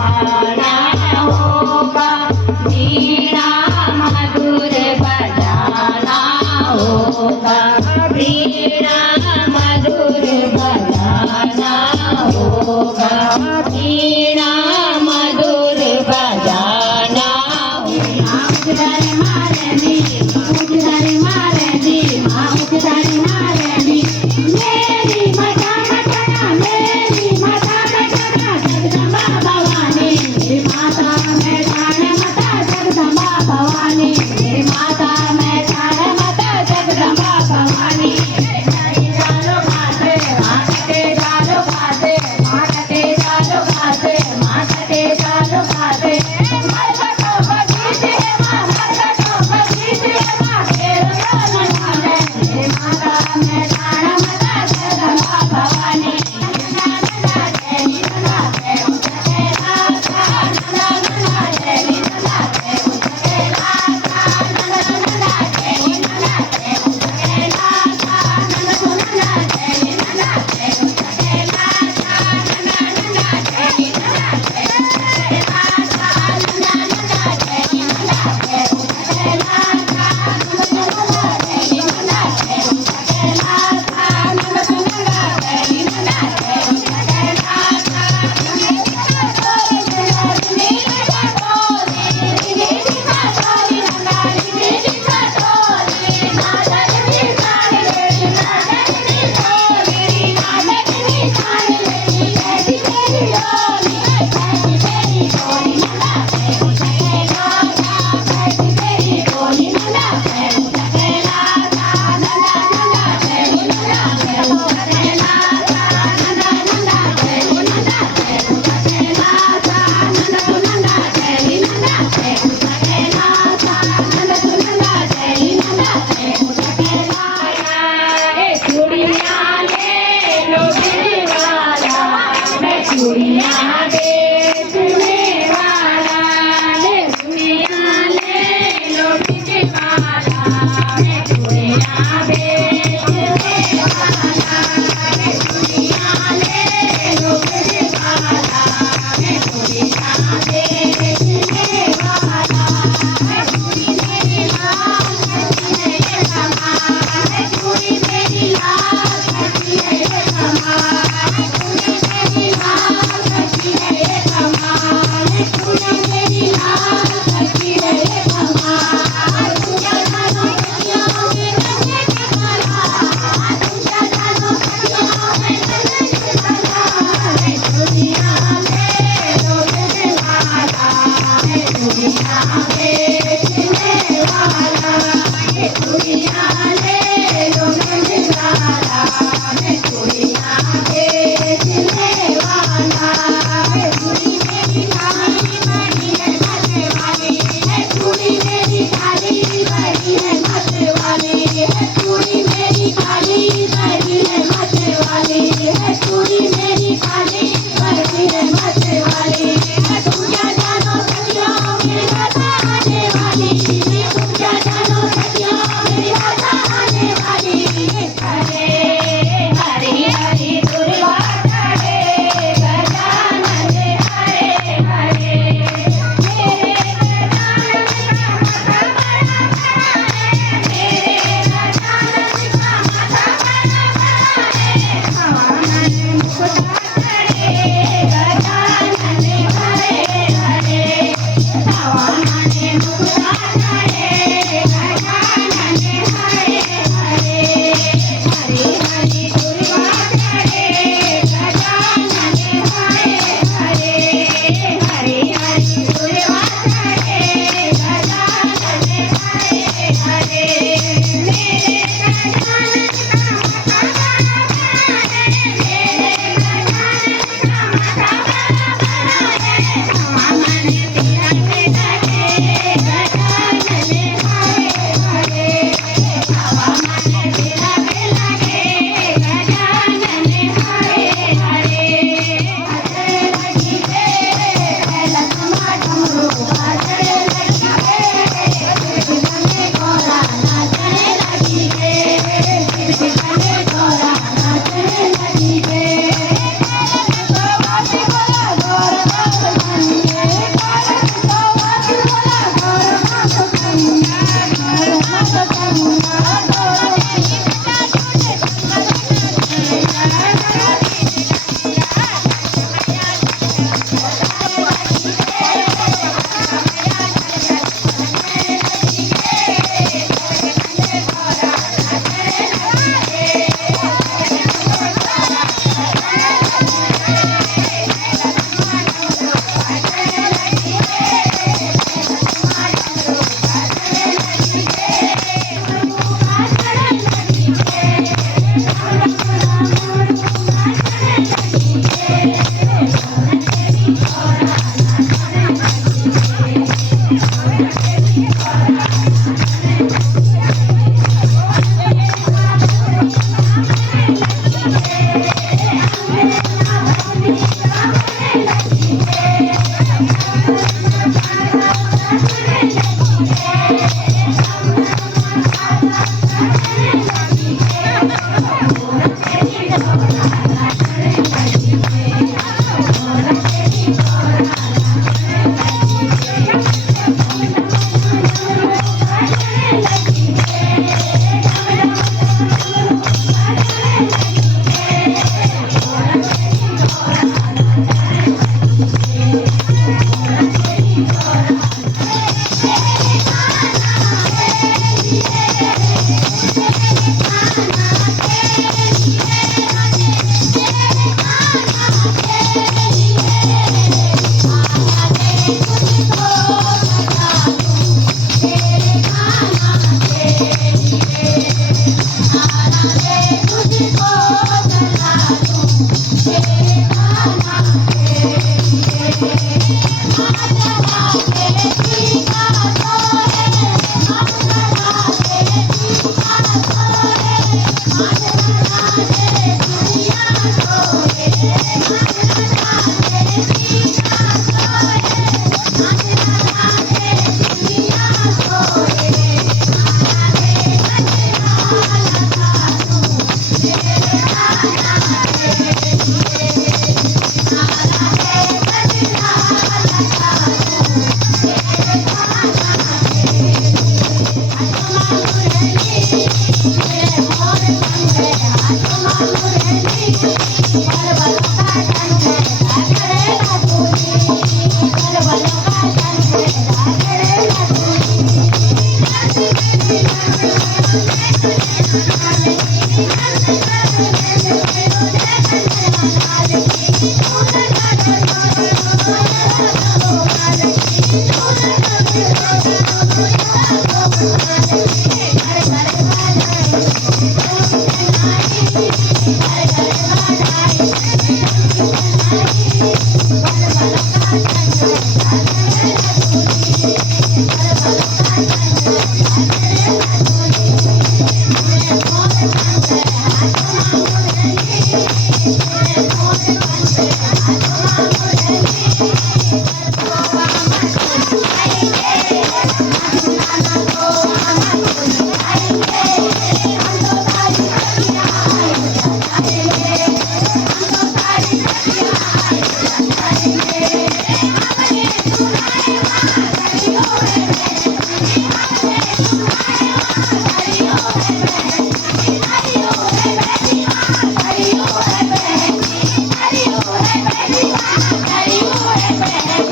बजाना होगा, वीणा मधुर बजाना होगा, वीणा मधुर बजाना होगा, वीणा मधुर बजाना होगा। मुजदारी मारेंदी, मुजदारी मारेंदी, माँ मुजदारी मारेंदी, मेरी माता मटना, मेरी माता मटना, जगदम्बा भवानी, मेरी माता मैं जाने माता जगदम्बा भवानी, मेरी माता मैं जाने माता जगदम्बा भवानी। जालो खाते, माँ कटे जालो खाते, माँ कटे जालो खाते, माँ कटे जालो खाते, मर कटो बजीत है माँ, मर कटो बजीत है माँ, तेरे जानो खाते, मेरी माता मैं जाने माता जगदम्बा भवानी। नंदा नंदा जयनी नंदा जय मुझे लाता, नंदा नंदा जयनी नंदा जय मुझे लाता, नंदा नंदा जयनी नंदा जय मुझे लाता, नंदा नंदा जयनी नंदा जय मुझे लाता, नंदा नंदा जयनी नंदा जय मुझे लाता, नंदा नंदा जयनी नंदा जय मुझे लाता, नंदा नंदा जयनी नंदा जय मुझे लाता, नंदा नंदा जयनी नंदा जय मुझे लाता। चूड़ियाँ बेचने वाला रे, चूड़ियाँ ले लो बेचने वाला रे, चूड़ियाँ बेचने वाला रे, चूड़ियाँ ले लो बेचने वाला रे, चूड़ियाँ बेचने वाला रे, चूड़ी मेरी लाल करती है ये समा रे, चूड़ी मेरी लाल करती है ये समा, चूड़ी मेरी लाल करती है ये पैर